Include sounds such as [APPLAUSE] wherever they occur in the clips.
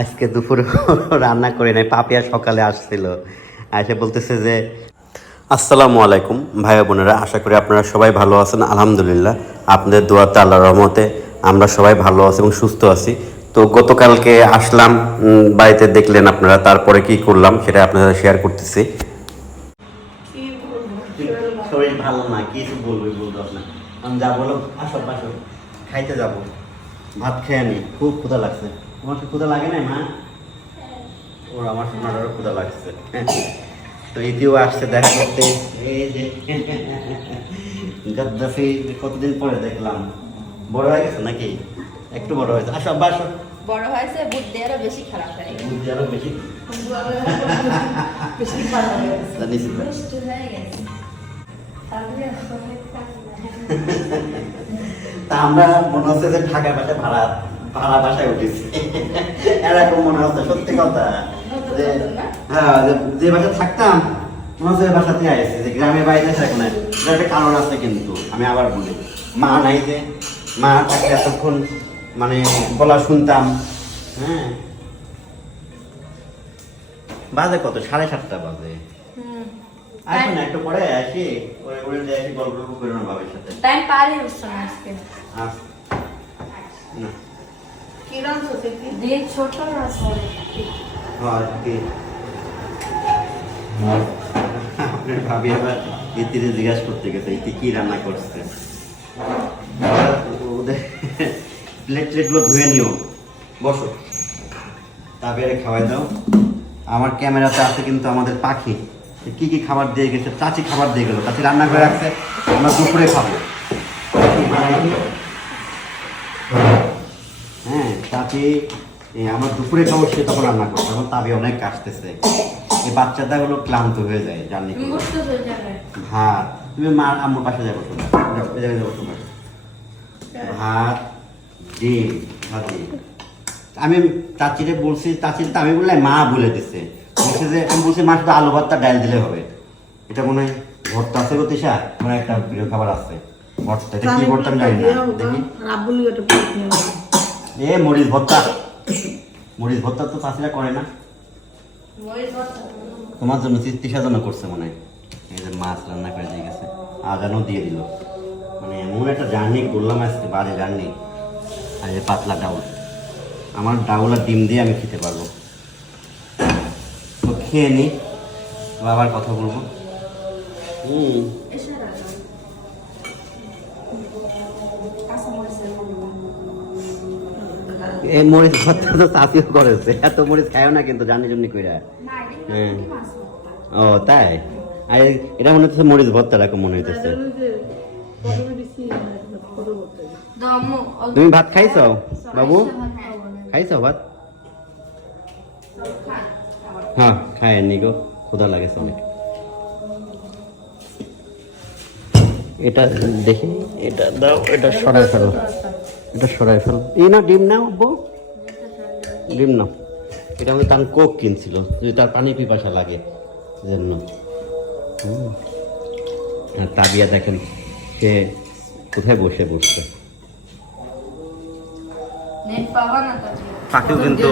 আজকে দুপুরে [LAUGHS] রান্না করে নাই পাপিয়া সকালে আসছিল। এসে বলতেছে যে আসসালামু আলাইকুম ভাই বোনেরা আশা করি আপনারা সবাই ভালো আছেন আলহামদুলিল্লাহ। আপনাদের দোয়াতে আল্লাহ রহমতে আমরা সবাই ভালো আছি এবং সুস্থ আছি। তো গতকালকে আসলাম বাড়িতে দেখলেন আপনারা তারপরে কি করলাম সেটা আপনারা শেয়ার করতেছি। শরীর ভালো না কিছু বলবি বলতে না। আমি যা বলো আসো আসো খাইতে যাব। ভাত খেয়ে নি খুব ক্ষুধা লাগছে। তোমার কি ক্ষুধা লাগে না মা? ওর আমার সোনাটারও ক্ষুধা লাগছে। [LAUGHS] তো ইতিও আসছে দেখা করতে। এই যে [LAUGHS] গাদ্দাফি কতদিন পরে দেখলাম। বড় হয়ে গেছে নাকি? একটু বড় হয়েছে। আসো আব্বা আসো। বড় হয়েছে বুদ্ধি আরও বেশি খারাপ হয়ে গেছে। বুদ্ধি আরও বেশি? [LAUGHS] বেশি খারাপ হয়ে গেছে। জানিস হয়ে গেছে। তা আমরা মনে হচ্ছে যে ঢাকা বাসায় ভাড়া ভাড়া বাসায় উঠেছি। এরকম মনে হচ্ছে সত্যি কথা। যে হ্যাঁ যে- বাসায় থাকতাম মনে হচ্ছে বাসাতে আসছি যে গ্রামের বাইরে থাক না। একটা কারণ আছে কিন্তু আমি আবার বলি। মা নাই যে মা থাকলে এতক্ষণ মানে বলা শুনতাম হ্যাঁ। বাজে কত? সাড়ে সাতটা বাজে। আসুন একটু পরে আসি ওই ওই যে আসি গল্প টল্প করে না বাবার সাথে। টাইম পারি আজকে। না। কিরণ হচ্ছে কি? দিন ছোট না সরে আর কি? আপনার ভাবি আবার ইতিরে জিজ্ঞাসা করতে গেছে ইতি কি রান্না করছে? ওদের প্লেট প্লেটগুলো ধুয়ে নিও। বসো। তারপরে খাওয়াই দাও। আমার ক্যামেরাতে আছে কিন্তু আমাদের পাখি। কি কি খাবার দিয়ে গেছে? চাচি খাবার দিয়ে গেল। চাচি রান্না করে রাখছে। আমরা দুপুরে খাব। হ্যাঁ এ, আমার দুপুরে খাব সে তখন রান্না করছে। এখন তাবি অনেক কাশতেছে। এই বাচ্চাটা হলো ক্লান্ত হয়ে যায় জার্নি হয়ে যাবে ভাত তুমি মার আম্মুর পাশে যাব তোমার যাব তোমার ভাত ডিম ভাজি। আমি চাচিরে বলছি চাচিরে তো আমি বললাম মা বলে দিছে। বলছে যে আমি বলছি মা শুধু আলু ভাতটা ডাল দিলে হবে। এটা মনে হয় ভর্তা আছে গো তিশা? মানে একটা প্রিয় খাবার আছে। ভর্তা এটা কি ভর্তা আমি জানি না। দেখি। এ মরিচ ভর্তা। মরিচ ভর্তা তো চাষিরা করে না। তোমার জন্য তি- তিশার জন্য করছে মনে হয়। এই যে মাছ রান্না করে দিয়ে গেছে। আজানও দিয়ে দিল। মানে এমন একটা জার্নি করলাম আজকে বাজে জার্নি। আর এই যে পাতলা ডাউল। আমার ডাউল আর ডিম দিয়ে আমি খেতে পারব। তো খেয়ে নি। আবার কথা বলব। হুম। এই মরিচ ভর্তা তো চাষিও করেছে। এত মরিচ খায়ও না কিন্তু জানি জন্য কইরা। হ্যাঁ। ও তাই? আর এটা মনে হচ্ছে মরিচ ভর্তা এরকম মনে হইতেছে। তুমি ভাত খাইছো? বাবু? খাইছো ভাত? হ্যাঁ খায়নি গো ক্ষুধা লাগেছে অনেক এটা দেখি এটা দাও এটা সরাই ফেলো। এটা সরাই ফেলো। এই না ডিম নাও আব্বু। ডিম নাও। এটা আমাদের তার কোক কিনছিল যদি তার পানি পিপাসা লাগে জন্য। হুম। আর তাবিয়া দেখেন সে কোথায় বসে বসছে পাখিও কিন্তু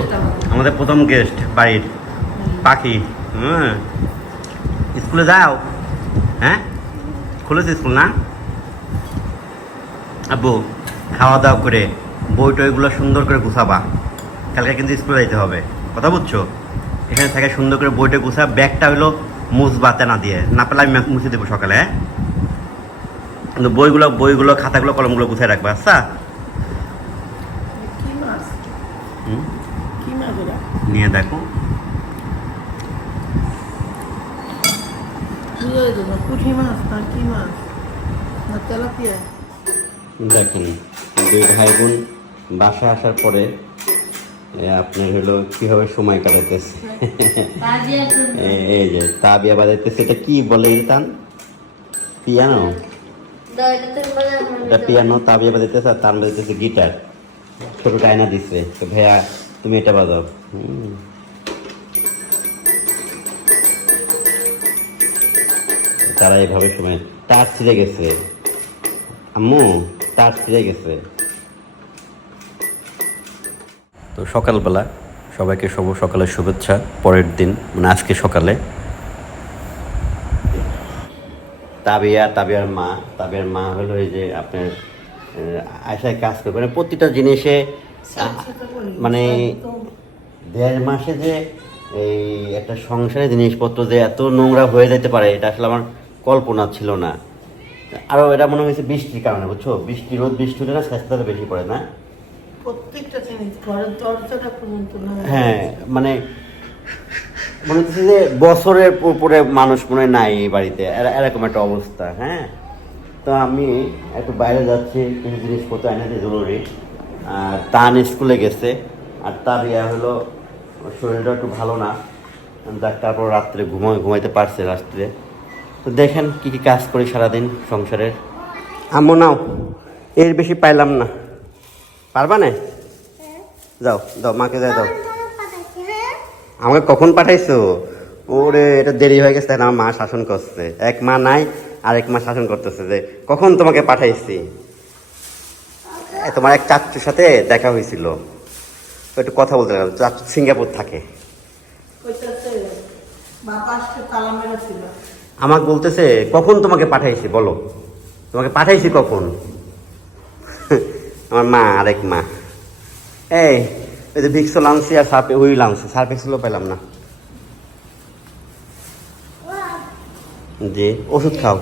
আমাদের। প্রথম গেস্ট বাড়ির পাখি। হ্যাঁ স্কুলে যাও। হ্যাঁ? খুলেছে স্কুল না? আব্বু। খাওয়া দাওয়া করে বই টইগুলো সুন্দর করে গুছাবা। কালকে কিন্তু স্কুলে যেতে হবে। কথা বুঝছ? এখানে থেকে সুন্দর করে বইটা গুছা ব্যাগটা হলো মুছবা না দিয়ে। না পেলে আমি মুছে দেবো সকালে হ্যাঁ? কিন্তু বইগুলো বইগুলো খাতাগুলো কলমগুলো গুছাই রাখবা আচ্ছা? নিয়ে দেখো। দেখেন দুই ভাই বোন বাসা আসার পরে আপনার হলো কীভাবে সময় কাটাইতেছে? এই যে তাবিয়া বাজাইতেছে এটা কি বলে ইরতান পিয়ানো? এটা পিয়ানো তাবিয়া বাজাইতেছে আর তান বাজাইতেছে গিটার। ছোট টাইনা দিচ্ছে তো ভাইয়া তুমি এটা বাজাও। হুম। তারা এইভাবে সময় টাচ ছিঁড়ে গেছে। আম্মু ছিঁড়ে গেছে। তো সকালবেলা সবাইকে শুভ সকালের শুভেচ্ছা। পরের দিন মানে আজকে সকালে তাবিয়া তাবিয়ার মা তাবিয়ার মা হলো এই যে আপনার আশায় কাজ করবে মানে প্রতিটা জিনিসে মানে দেড় মাসে যে এই একটা সংসারের জিনিসপত্র যে এত নোংরা হয়ে যেতে পারে এটা আসলে আমার কল্পনা ছিল না। আরও এটা মনে হয়েছে বৃষ্টির কারণে বুঝছ? বৃষ্টি রোদ বৃষ্টি হলে না স্বাস্থ্যটা বেশি পড়ে না? প্রত্যেকটা জিনিস ঘরের দরজাটা পর্যন্ত হ্যাঁ মানে মনে হচ্ছে যে বছরের উপরে মানুষ মনে হয় নাই এই বাড়িতে। এরা- এরকম একটা অবস্থা হ্যাঁ? তো আমি একটু বাইরে যাচ্ছি কিছু জিনিসপত্র এনে জরুরি। আর তান স্কুলে গেছে আর তার ইয়া হলো শরীরটা একটু ভালো না। তারপর রাত্রে ঘুমাই ঘুমাইতে পারছে রাত্রে। তো দেখেন কি কি কাজ করি সারাদিন সংসারের। আম্মু নাও। এর বেশি পাইলাম না। পারবা না? যাও দাও মাকে যাও দাও। আমাকে কখন পাঠাইছো? ওরে এটা দেরি হয়ে গেছে তাই আমার মা শাসন করছে। এক মা নাই আর এক মা শাসন করতেছে যে কখন তোমাকে পাঠাইছি? তোমার এক চাচুর সাথে দেখা হয়েছিল। একটু কথা বলতে গেলাম চাচু সিঙ্গাপুর থাকে। আমাকে বলতেছে কখন তোমাকে পাঠাইছি? বলো। তোমাকে পাঠাইছি কখন? [LAUGHS] আমার মা আরেক মা। এই ওই যে ভিক্সো লামছি আর সার্ফে ওই লামছি সার্ফ এক্সেলও পেলাম না। জি ওষুধ খাও।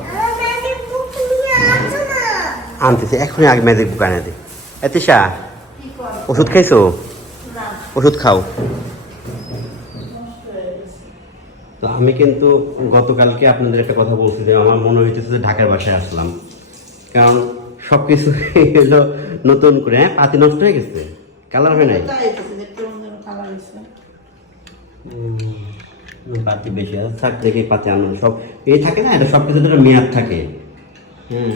আনতেছি এখনই আগে ম্যাজিক বুক আনে দিই এতিশা ওষুধ খাইছো? ওষুধ খাও। তো আমি কিন্তু গতকালকে আপনাদের একটা কথা বলছি যে আমার মনে হইতেছে যে ঢাকার বাসায় আসলাম। কারণ সব কিছু এলো নতুন করে। হ্যাঁ পাতি নষ্ট হয়ে গেছে? কালার হয় নাই? হয়েছে পাতি বেশি আছে। থাক দেখি পাতি আনো। সব এই থাকে না এটা সব কিছু একটা মেয়াদ থাকে। হ্যাঁ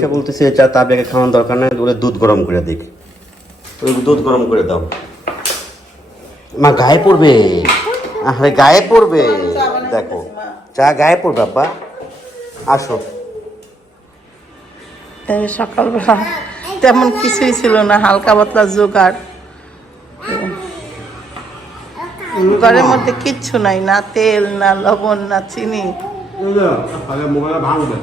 সে বলতেছে চা তাবিয়াকে খাওয়ানোর দরকার নেই দুধ গরম করে দিক। দুধ গরম করে দাও। মা গায়ে পড়বে। আরে গায়ে পড়বে। দেখো চা গায়ে পড়বে আব্বা। আসো। সকালবেলা তেমন কিছুই ছিল না হালকা পাতলা জোগাড়। ঘরের মধ্যে কিচ্ছু নাই না তেল না লবণ না চিনি। ভাঙবে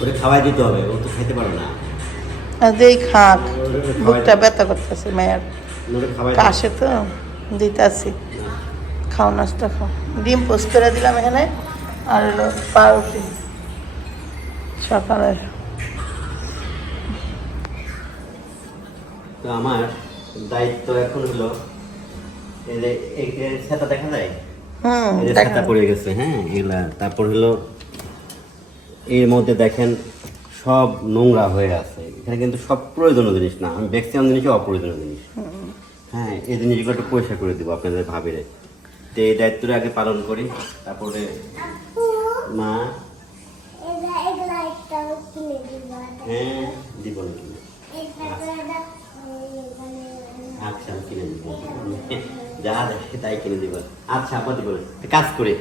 ওরে খাওয়াই দিতে হবে ও তো খেতে পারবে না। আর খাক বুকটা ব্যথা করতেছে মেয়ের। কাশে তো দিতাছি। খাও নাস্তা খাও। ডিম পোস্ট করে দিলাম এখানে আর হলো পাউরুটি। সকালে তো আমার দায়িত্ব এখন হলো এই যে দেখা যায়? হুম পড়ে গেছে হ্যাঁ এগুলা। তারপর হলো এর মধ্যে দেখেন সব নোংরা হয়ে আছে। এখানে কিন্তু সব প্রয়োজনীয় জিনিস না, আমি ম্যাক্সিমাম জিনিসই অপ্রয়োজনীয় জিনিস। হ্যাঁ এই জিনিসগুলো একটু পয়সা করে দিব আপনাদের ভাবিরে। তো এই দায়িত্বটা আগে পালন করি, তারপরে মা। হ্যাঁ দিব কিনে আচ্ছা আমি কিনে দিব। যা দেখে তাই কিনে দিব। আচ্ছা আপা দিব কাজ করে।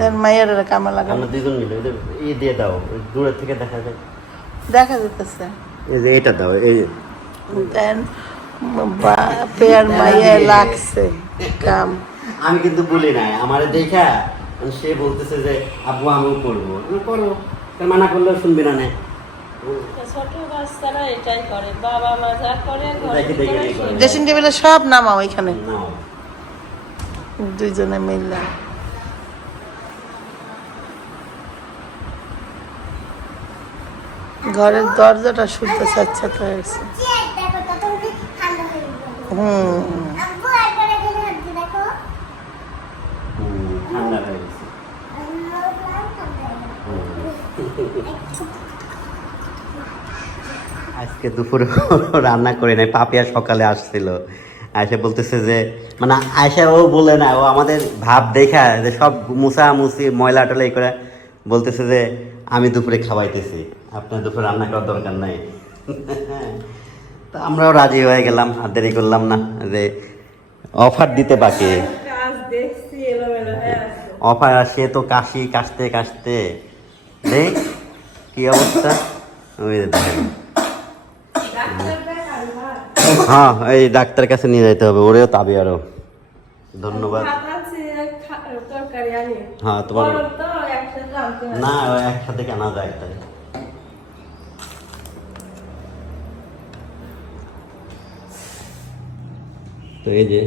তার মায়ের কামে লাগানো। আমরা দুজন মিলে ওই যে ই দিয়ে দাও দূরের থেকে দেখা যায়। দেখা যেতেছে এই যে এটা দাও এই যে। দেন বাপের মাইয়া লাগছে কাম। আমি কিন্তু বলি নাই আমার দেখা সে বলতেছে যে আব্বু আমিও করব। আমি করো। তার মানা করলেও শুনবি না নে। ছোট বাচ্চারা এটাই করে বাবা মা যা করে ঘরের দেখে দেখে ভিতরে দেখে করে। ড্রেসিং টেবিলে সব নামাও এখানে নাও দুইজনে মিললে ঘরের দরজাটা হুম হুম, হয়ে গেছে। আজকে দুপুরে রান্না করে নাই পাপিয়া সকালে আসছিল। আয়সা বলতেছে যে মানে আয়সা ও বলে না ও আমাদের ভাব দেখা যে সব মুসা মুসি ময়লা টলা এই করে বলতেছে যে আমি দুপুরে খাওয়াইতেছি। আপনার দুপুরে রান্না করার দরকার নাই। তা আমরাও রাজি হয়ে গেলাম আর দেরি করলাম না যে অফার দিতে বাকি। অফার আসে তো কাশি কাশতে কাশতে। দেখ কি অবস্থা? ওই দেখেন। হ্যাঁ এই ডাক্তার কাছে নিয়ে যেতে হবে ওরেও তাবি আরও ধন্যবাদ হ্যাঁ তোমার না একসাথে কেনা যায় তাই। তো এই যে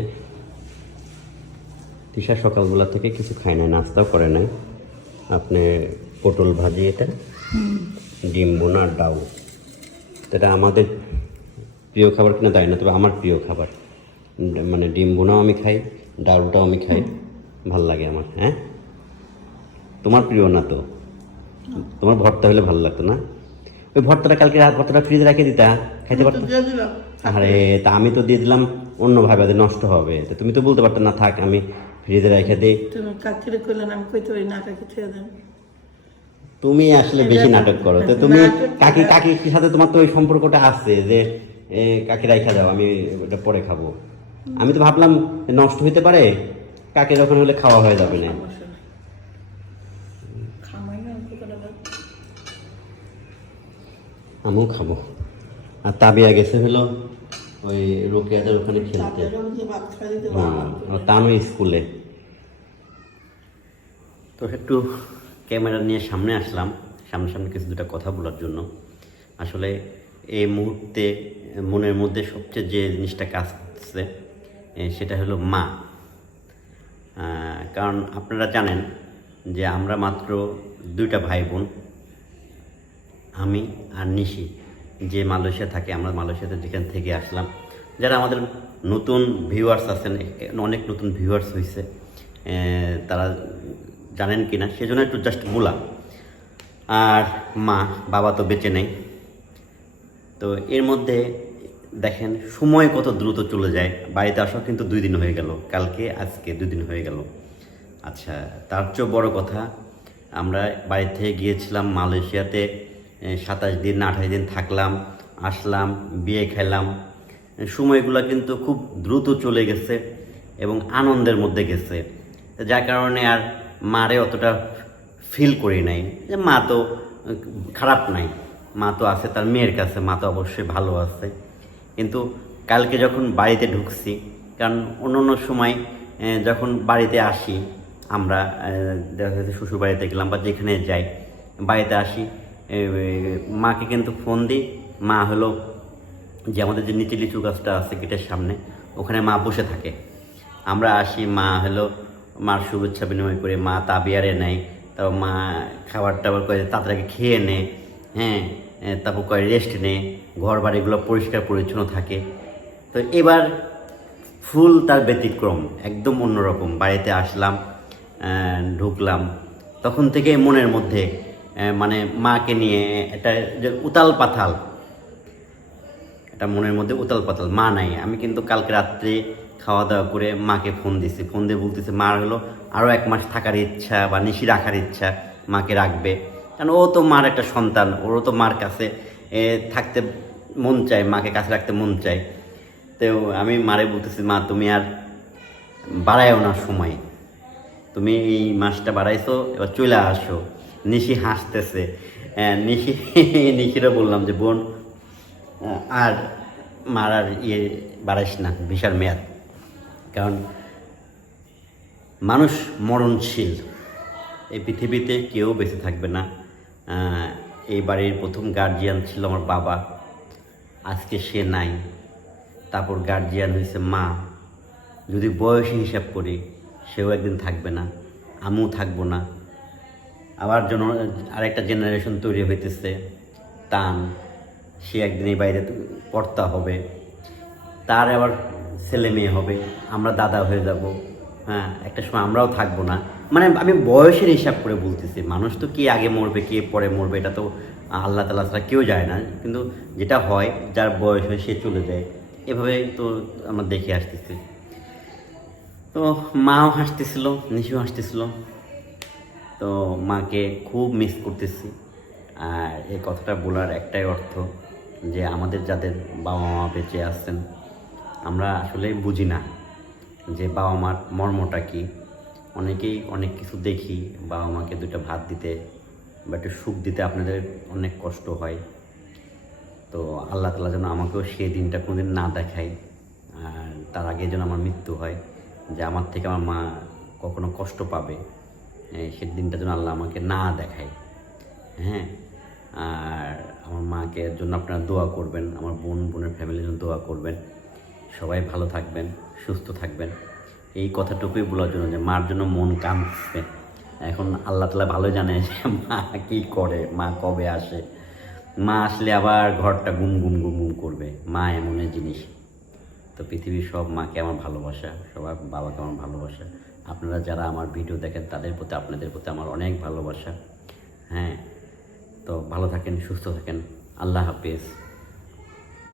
তিশা সকালবেলা থেকে কিছু খায় না নাস্তাও করে নাই। আপনি পটল ভাজি এটা ডিম বোনা আর ডাউ এটা আমাদের প্রিয় খাবার কিনা তাই না তবে আমার প্রিয় খাবার। মানে ডিম বোনাও আমি খাই ডাউটাও আমি খাই। ভালো লাগে আমার হ্যাঁ? তোমার প্রিয় না তো? তোমার ভর্তা হলে ভালো লাগতো না? ওই ভর্তাটা কালকে রাত ভর্তাটা ফ্রিজে রেখে দিতা। খাইতে পারতো? আরে তা আমি তো দিয়ে দিলাম অন্যভাবে নষ্ট হবে। তো তুমি তো বলতে পারতো না থাক আমি ফ্রিজে রেখে দিই। তুমি কাকিরে কইলেন আমি কইতে পারি না কাকি ছেড়ে দেন। তুমি আসলে বেশি নাটক করো। তো তুমি কাকি কাকির সাথে তোমার তো ওই সম্পর্কটা আছে যে কাকি রাইখা দাও আমি ওটা পরে খাব। আমি তো ভাবলাম নষ্ট হইতে পারে কাকে যখন হলে খাওয়া হয়ে যাবে না অল্প করে ভাত। আমিও খাব। আর তাবিয়া গেছে হলো ওই রোকেয়াদের ওখানে খেলতে। তাদেরও যে ভাত খাই দিতে হুম, আর তানও স্কুলে। তো একটু ক্যামেরা নিয়ে সামনে আসলাম। সামনে সামনে কিছু দুটা কথা বলার জন্য। আসলে এই মুহূর্তে মনের মধ্যে সবচেয়ে যে জিনিসটা কাজ করতেছে এ, সেটা হলো মা। কারণ আপনারা জানেন যে আমরা মাত্র দুইটা ভাই বোন। আমি আর নিশি যে মালয়েশিয়া থাকে, আমরা মালয়েশিয়াতে যেখান থেকে আসলাম। যারা আমাদের নতুন ভিউয়ার্স আছেন, অনেক নতুন ভিউয়ার্স হয়েছে তারা জানেন কি না সেজন্য একটু জাস্ট বলা আর মা, বাবা তো বেঁচে নেই। তো এর মধ্যে দেখেন, সময় কত দ্রুত চলে যায়। বাড়িতে আসাও কিন্তু দুই দিন হয়ে গেল, কালকে, আজকে দুই দিন হয়ে গেল। আচ্ছা তার চেয়েও বড় কথা, আমরা বাড়ি থেকে গিয়েছিলাম মালয়েশিয়াতে। সাতাশ দিন, আঠাশ দিন থাকলাম, আসলাম, বিয়ে খেলাম। সময়গুলো কিন্তু খুব দ্রুত চলে গেছে এবং আনন্দের মধ্যে গেছে। যার কারণে আর মারে অতটা ফিল করি নাই। যে মা তো খারাপ নাই, মা তো আছে তার মেয়ের কাছে, মা তো অবশ্যই ভালো আছে। কিন্তু কালকে যখন বাড়িতে ঢুকছি, কারণ অন্য অন্য সময় যখন বাড়িতে আসি আমরা দেখা যাচ্ছে শ্বশুর বাড়িতে গেলাম বা যেখানে যাই, বাড়িতে আসি মাকে কিন্তু ফোন দিই। মা হলো যে আমাদের যে নিচে লিচু গাছটা আছে গেটের সামনে, ওখানে মা বসে থাকে। আমরা আসি, মা হলো মার শুভেচ্ছা বিনিময় করে, মা তাবিয়ারে নেয়, তারপর মা খাবার টাবার করে তাড়াতাড়ি খেয়ে নেয় হ্যাঁ তারপর কয় রেস্ট নেয় ঘর বাড়িগুলো পরিষ্কার পরিচ্ছন্ন থাকে। তো এবার ফুল তার ব্যতিক্রম, একদম অন্যরকম। বাড়িতে আসলাম ঢুকলাম, তখন থেকে মনের মধ্যে মানে মাকে নিয়ে একটা যে উতাল পাথাল এটা মনের মধ্যে উতাল পাতাল, মা নাই। আমি কিন্তু কালকে রাত্রে খাওয়া দাওয়া করে মাকে ফোন দিছি। ফোন দিয়ে বলতেছে মার হলো আরও এক মাস থাকার ইচ্ছা বা নিশি রাখার ইচ্ছা মাকে রাখবে। কারণ ও তো মার একটা সন্তান, ওরও তো মার কাছে থাকতে মন চায়, মাকে কাছে রাখতে মন চায়। তো আমি মারে বলতেছি, মা, তুমি আর বাড়ায়ও না সময়। তুমি এই মাসটা বাড়াইছো, এবার চলে আসো। নিশি হাসতেছে। নিশি নিশিরা বললাম যে, বোন আর মার আর ইয়ে বাড়াইস না ভিসার মেয়াদ। কারণ মানুষ মরণশীল। এই পৃথিবীতে কেউ বেঁচে থাকবে না। এই বাড়ির প্রথম গার্জিয়ান ছিল আমার বাবা। আজকে সে নাই। তারপর গার্জিয়ান হয়েছে মা। যদি বয়সী হিসাব করি, সেও একদিন থাকবে না। আমিও থাকব না। আবার জন, আরেকটা জেনারেশন তৈরি হইতেছে। টান সে একদিন এই বাইরে কর্তা হবে। তার আবার ছেলে মেয়ে হবে। আমরা দাদা হয়ে যাব। হ্যাঁ একটা সময় আমরাও থাকব না। মানে আমি বয়সের হিসাব করে বলতেছি, মানুষ তো কে আগে মরবে, কে পরে মরবে, এটা তো আল্লাহ তালা ছাড়া কেউ যায় না। কিন্তু যেটা হয়, যার বয়স হয় সে চলে যায়। এভাবে তো আমরা দেখে আসতেছি। তো মাও হাসতেছিল, নিশিও হাসতেছিল। তো মাকে খুব মিস করতেছি। আর এই কথাটা বলার একটাই অর্থ যে আমাদের যাদের বাবা মা বেঁচে আছেন, আমরা আসলে বুঝি না যে বাবা মার মর্মটা কী। অনেকেই অনেক কিছু দেখি বাবা মাকে দুটো ভাত দিতে বা একটু সুখ দিতে আপনাদের অনেক কষ্ট হয়। তো আল্লাহ তালা যেন আমাকেও সেই দিনটা কোনোদিন না দেখায়, আর তার আগে যেন আমার মৃত্যু হয়, যে আমার থেকে আমার মা কখনো কষ্ট পাবে। সে দিনটা যেন আল্লাহ আমাকে না দেখায়। হ্যাঁ? আর আমার মাকে জন্য আপনারা দোয়া করবেন, আমার বোন, বোনের ফ্যামিলির জন্য দোয়া করবেন। সবাই ভালো থাকবেন, সুস্থ থাকবেন। এই কথাটুকুই বলার জন্য যে মার জন্য মন কাঁদছে এখন আল্লাহ তালা ভালো জানে যে মা কী করে, মা কবে আসে। মা আসলে আবার ঘরটা গুম গুম গুম গুম করবে। মা এমনই জিনিস। তো পৃথিবীর সব মাকে আমার ভালোবাসা, সবার বাবাকে আমার ভালোবাসা। আপনারা যারা আমার ভিডিও দেখেন, তাদের প্রতি, আপনাদের প্রতি আমার অনেক ভালোবাসা। হ্যাঁ তো ভালো থাকেন, সুস্থ থাকেন। আল্লাহ হাফিজ।